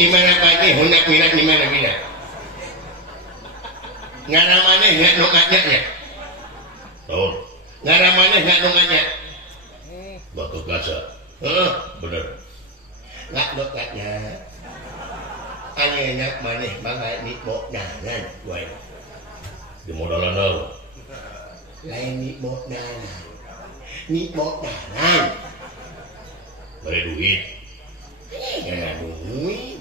Imana pagi hundak minat di mana minat. Ngaramane nggak nonganya. Tahu. Ngaramane nggak nonganya. Batu kaca. Bener. Nggak dokatnya. Anyenak maneh banget di bokdanan, gue. Di modalan tau. Lain di bokdanan. Di bokdanan. Beri duit. Jangan duit.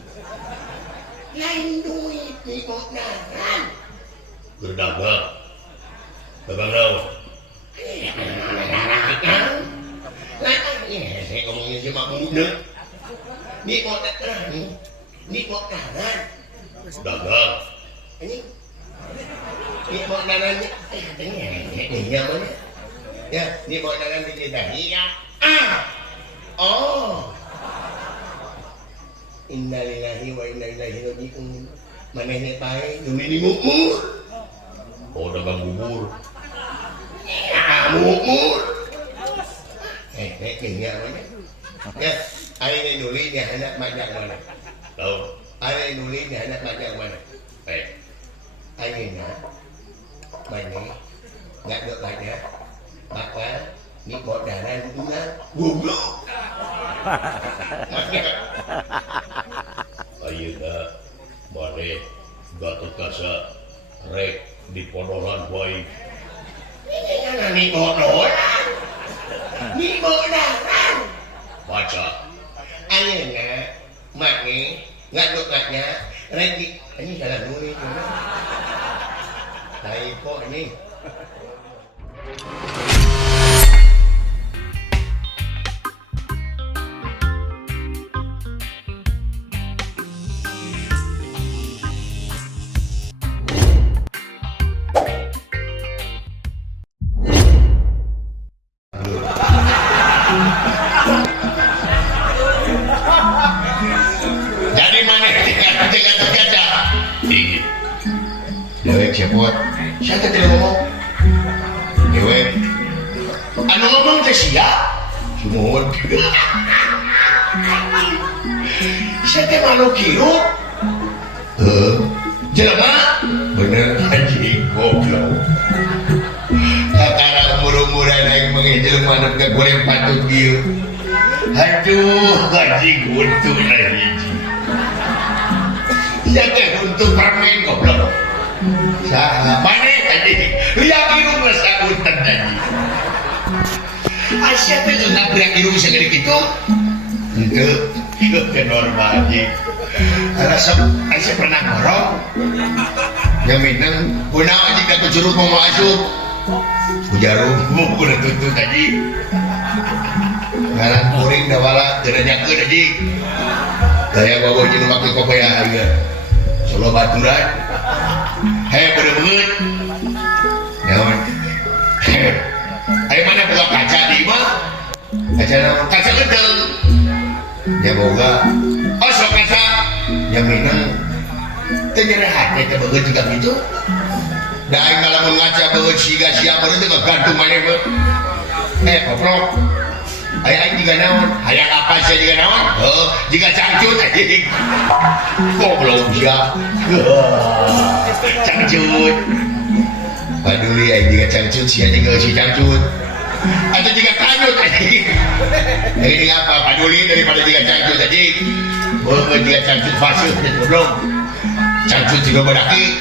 Lain duit di bokdanan. Berdagang. Dagang tau. Saya ngomongin si Mahmud deh. Di bokdanan. Di bokdanan. Dagang. Ini. Di bokdanannya. Iya mana? Ya, di bokdanan di kita. Iya. Oh. Innalillahi wa inna ilaihi raji'un. Manehna bae demi di bubur. Oh, dagang bubur. Ya, bubur. Iya mana? Ya, ayeuna nulisnya anak majak mana? Tahu. Ayeuna nulisnya anak majak mana? Ayeuna mana? Enggak ada lagi. Bakal ni bodaran bunga goblok. Ayeuna mane Gatot Kaca rek di podolan wae. Ini ni podolan. Ni bodaran. Baca. Ayeuna mane ngaduknya rek di ini salah nulis. Typo ini. Jadi mana tinggal kaca? Dingin. Dewek siapa? Siapa tidak ngomong? Dewek. Anu ngomong teh sia. Sumohon. Siapa malu kieu? Jelema bener anjing goblok. Kakara umur-umuran aing mengejel manut ka goreng patut kieu. Aduh, anjing buntu anjing. Siapa untuk permen goblok? Saha mana anjing? Lihat irung geus sagunten anjing. Asya teh geus ngabrak irung segede kitu. Henteu ke normal anjing. Rasa Asya pernah ngorong. Jaminan kunaon anjing ka curug mau masuk. Ujarum mukul tutut anjing. Ngaran kuring da wala gerejakeun anjing. Daya bawa jeung make kopaya ieu. Solo baturan. Hei bener-bener. Naon? Ayo mana buka kaca di mah? Kaca gedeng. Ya boga. Oh sok kaca. Jaminan teu nyerehat teh beungeut juga gitu. Da aing ngalamun ngaca beungeut siga sia beungeut teh gantung maneh mah. Koprok. Aing juga naon? Hayang apa saya juga naon? Juga cangcut anjing. Goblok sia. Cangcut. Paduli aing juga cangcut sia juga si cangcut. Atau juga kanyut anjing. Ini apa? Paduli daripada juga cangcut anjing. Beungeut juga cangcut fase goblok. Cangcut juga badaki.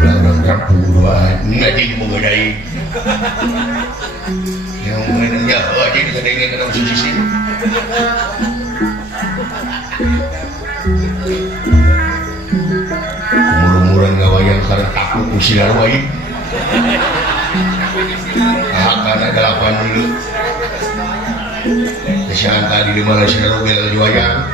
Orang rampuan anjing mengenai yang mengenai anjing dengan dalam sisi umur-umuran ngawayang karena takut usilan wae karena 8 dulu kesan tadi di Malaysia rogel juayang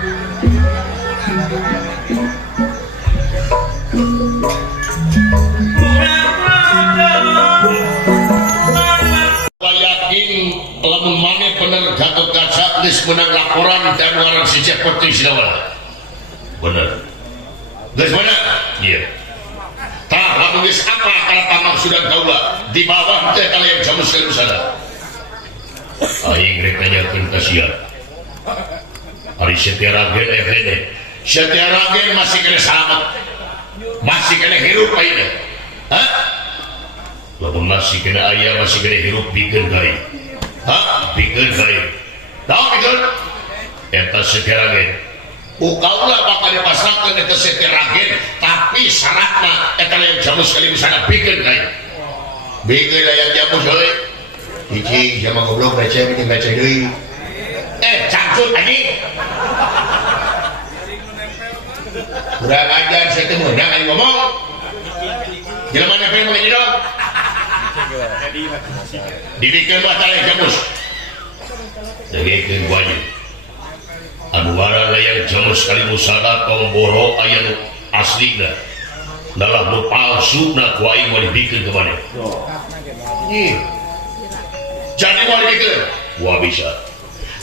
lamun maneh bener Gatot Kaca geus menang laporan dan waran si Cepeti Sidawala. Bener. Geus bener? Iya. Tah lamun geus apa kana pamaksudan kaula di bawah teh kalian jamus kana sana. Aing rek nanyakeun ka sia. Ari Setyaragen Setyaragen masih kena selamat, masih kena hirup aja. Hah? Lamun masih kena ayah, masih kena hirup bikin gaya. Hah? Bikin gaya. Tahu bikin? Eta Setyaragen. Ukaulah bakal dipasangkan eta Setyaragen, tapi syaratnya eta yang jamu sekali misalnya bikin gaya. Bikin yang jamu sekali. Cicing sama goblok receh bikin receh deui. Cangcut anjing. Kurang ajar saya teh menang aing ngomong. Jelema nepel mah gitu dong. Dibikin batal jamus. Dagikeun wajib. Anu wara layang jamus kali musada tong boro aya nu aslina. Dalam nu palsuna ku aing mau dibikin ke maneh. Jadi mau dibikin. Wah bisa.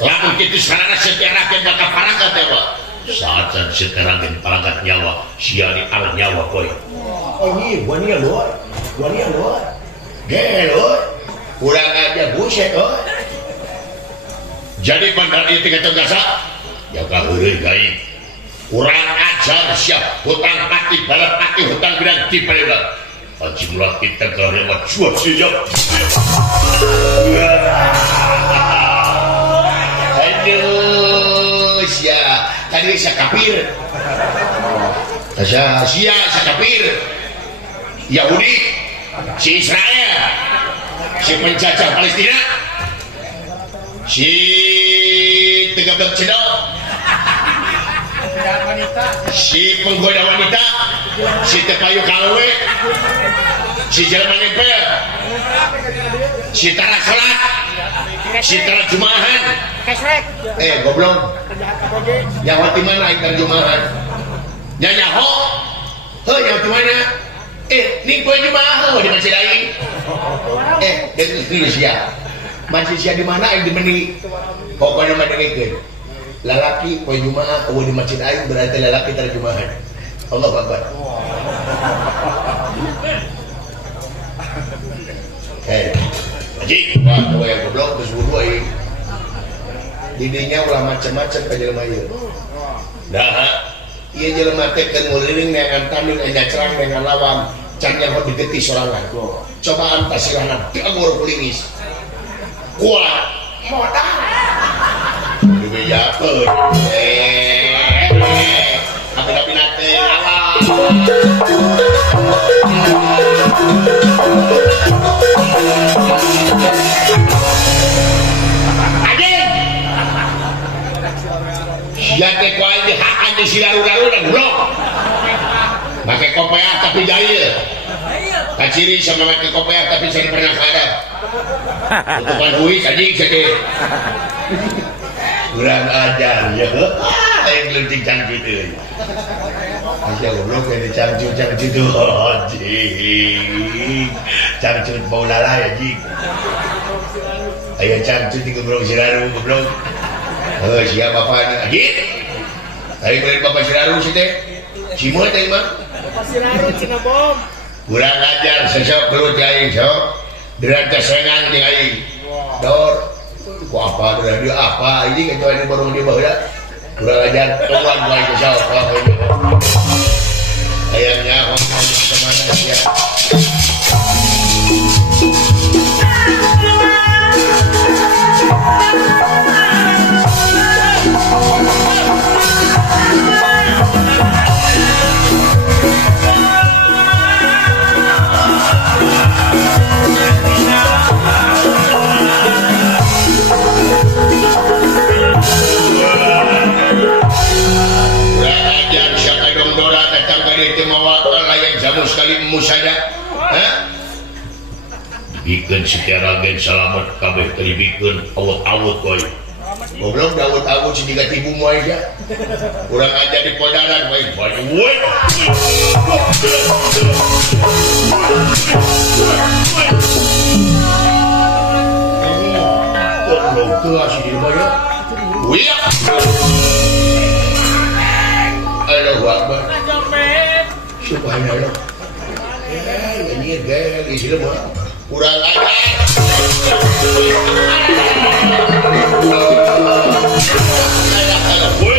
Lamun kitu sarana Setyaragen bakal paragat ya Pak. Saat Setyaragen paragat nyawa, sia di alat nyawa koy. Oh iya, gua nih loh. Gelo. Kurang aja buset loh. Jadi pandar ieu tiga tegasa, jaga heureun gaib. Kurang ajar siap hutang pati balat pati hutang bidang tipeula. Jumlah kita kalau lewat cuap siap. Aduh, tadi saya kafir. Sia kafir. Yahudi, si Israel, si penjajah Palestina, si tegabag cedok, si penggoda wanita, si tepayu kalwe, si jelema nempel, si tara salat, si tara jumahan. Goblok. Nyawa di mana ikan jumahan? Nyanyaho. Nyawa di mana? Ni poe jumaah di masjid aing. Dari Indonesia. Masjid sia di mana aing dimeni? Pokoknya mah dengikeun. Lalaki poe jumaah di masjid aing berarti lalaki terjemahan. Allahu Akbar. Haji, wah tuh yang goblok terus wudu aing. Didinya ulah macam-macam ke jelema ieu. Dah, ieu jelema teh keur muliring dengan tanding enya cerang dengan lawam, can yang hot digeti sorangan. Cobaan tasirana diagor kulingis. Kuat modal. Dibejakeun. Abi-abi teh alam. Sia teh kuaing dihakan di silaru-laru dan blok. Make kopiah tapi jahil. Kaciri sama make kopiah tapi saya pernah hadap. Tutupan hui anjing saya. Kurang ajar ya. Aing leutik cangcut euy. Asa goblok yang dicangcut tuh anjing. Cangcut bau lala anjing. Aya cangcut di goblok silaru goblok. Siapa bapak anjing? Tadi beli bapak Siraru sih teh. Cimut teh mah. Bapak Siraru cina bom. Kurang ajar sesok kelut aing sok. Derajat sengan di aing. Dor. Ku apa dia apa ini kecuali baru dia baheula. Kurang ajar tuan bae sesok pokoknya. Ayamnya ngomong kemana dia. Sekali musada, bikin Setyaragen selamat kabeh terbikin awut-awut boy. Goblok awut-awut sedikit ibu mu aja. Kurang aja di podaran boy. Woi. Goblok tuh asih di mana? Wih. Allahu Akbar. Subhanallah. Ini gaya di sini mah kurang ajar. Woi.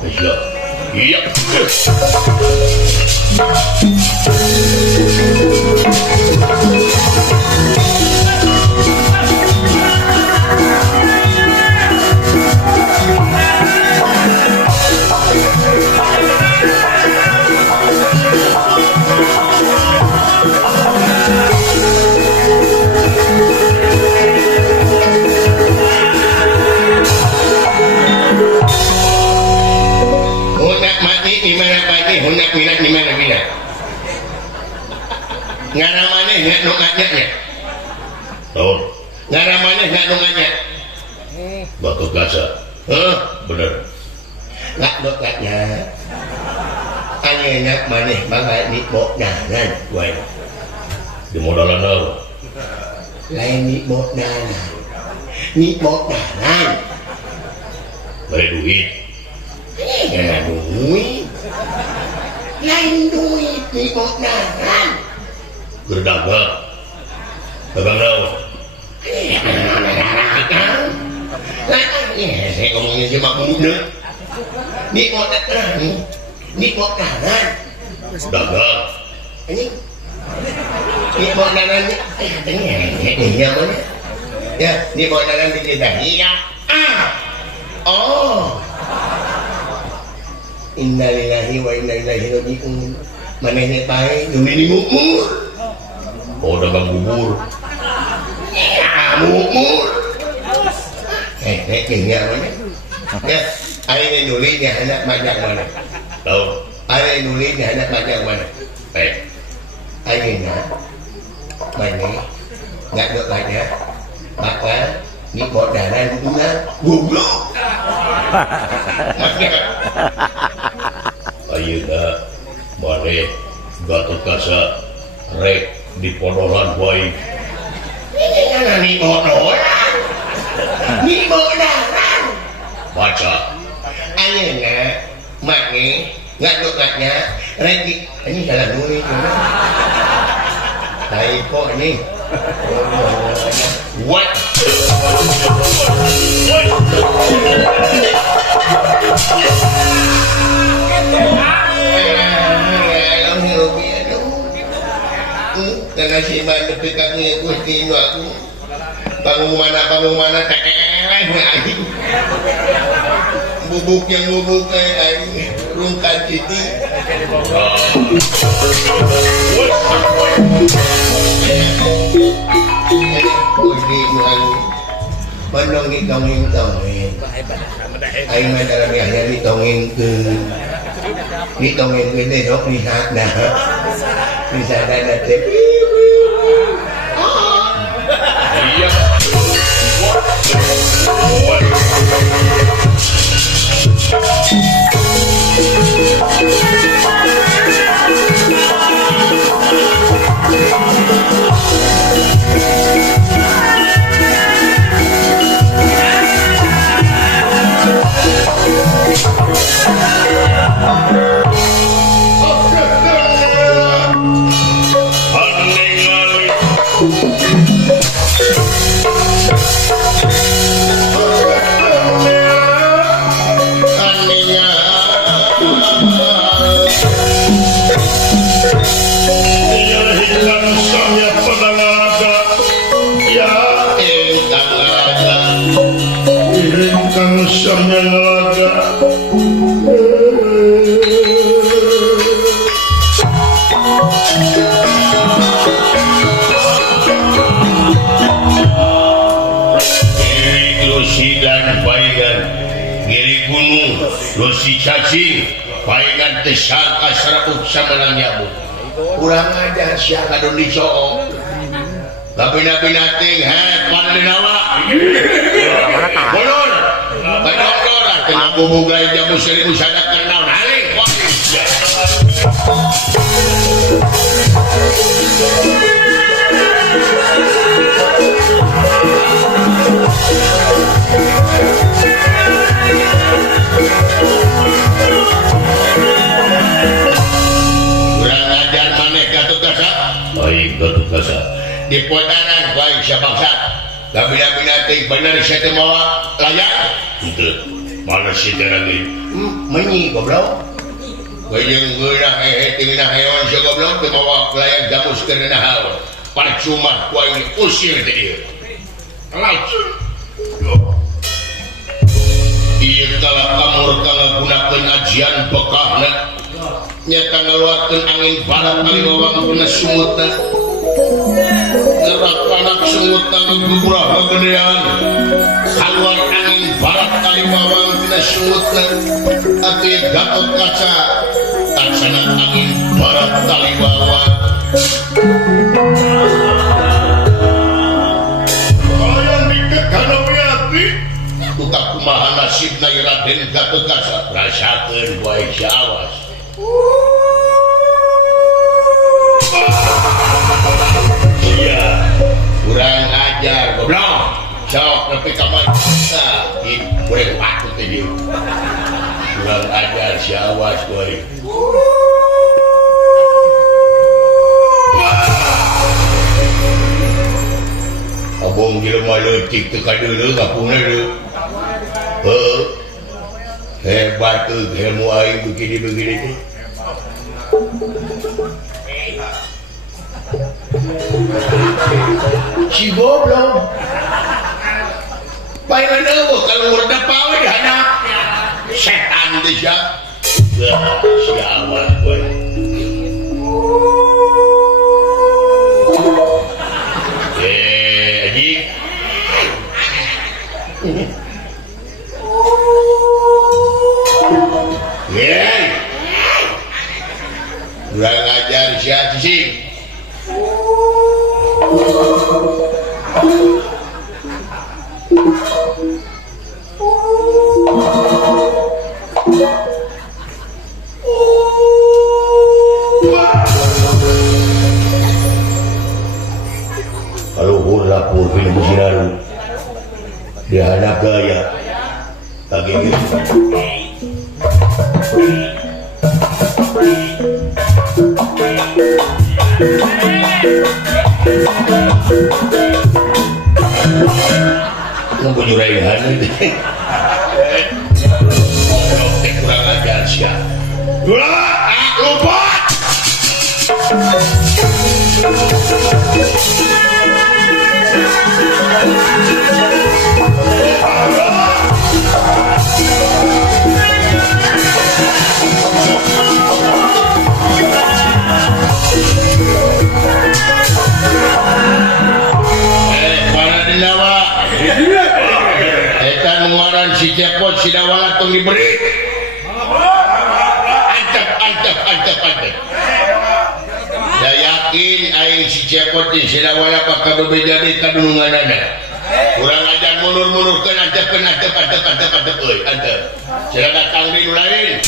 Islam. Iya. Hendak minat di mana minat? Ngaramane nggak nongaknya? Tahu? Ngaramane nggak nongaknya? Batu kasa? Bener. Nggak nongaknya. Aneh nak mana bagai ni bok nanan, gue. Di modalan apa? Lain ni bok nanan, ni bok nanan. Beri duit. Ya duit. Lain duit ni bok nanan. Berdagang. Dagang apa? Saya ngomongin sama muda. Ni bok nanan. Ni bok nanan. Dagang. Ni bok nanan. Ini apa ni? Ya, ni bok nanan di kita. Iya. Oh. Innalillahi wa inna ilaihi raji'un. Manehna bae demi di bubur. Oh, dagang bubur. Ya, bubur. Ini apa ni? Ya, air nulisnya anak macam mana? Tahu? Air nulisnya anak macam mana? Airnya mana? Nggak được banyak. Maka ni bodaran bunga goblok. Ayeuna mane Gatot Kaca rek di podolan baik. Ini ni podolan. Ni podolan. Baca. Ayeuna mane ngaduknya rek di ini salah nulis. Typo ini. What? Karena si mana dekatnya Gusti aku bangun mana tekeleh aing bubuk aing rungkan citi Gusti aing bandong ditongeng aing mah dalam yahnya ditongeng ke dok lihat dah bisa ada tip. Iya. Losi cacing, palingan tersangka serabut sama lang nyabut. Kurang aja siang kadon dicok. Tapi nabi nating pada dinawa. Bolon, bedoktor, kena bubuk lain jamu 1000 sadak kenal naling. Gatot Kaca di podaran baik siya bangsa. Labi-labi natin benar siya tumawa layak. Itu mana sih lagi menyi goblok yang geurah tinggal hewan si goblok bawa pelayan jamus ke hal percuma gua ini usir tadi langsung iya kalau kamu gunakan ajian bekahnya nyata ngeluarkan angin barat kali bawang kena sumutnya gerak anak sumutnya ngegubrah kegedean keluar angin barat kali bawang kena sumutnya tapi gatot kaca taksana angin barat kali bawang kalian dikekanami hati utak kumaha nasib na Raden Gatot Kaca rasakeun bae awas iya kurang ajar goblok sok nepi ka mana boleh patut teh kurang ajar si awas boy abong jelema leutik teu kadeuleu kapungna deui hebat tuh ilmu aing begini-begini tuh si goblok palingan eueuh kalau urang pawe dihana setan teh sia si awas boy Haji Yeay kurang ajar siapa sih kalau lapor film Sinaru dia anak gaya lagi gitu mempunyai raihan kurang ajar siap lompat pengeluaran si cepot si dawala tong diberi antep ya yakin aing si cepot si dawala bakal berbeda di kadununganana kurang ajar mundur-mundurkan antep euy antep sila datang di lain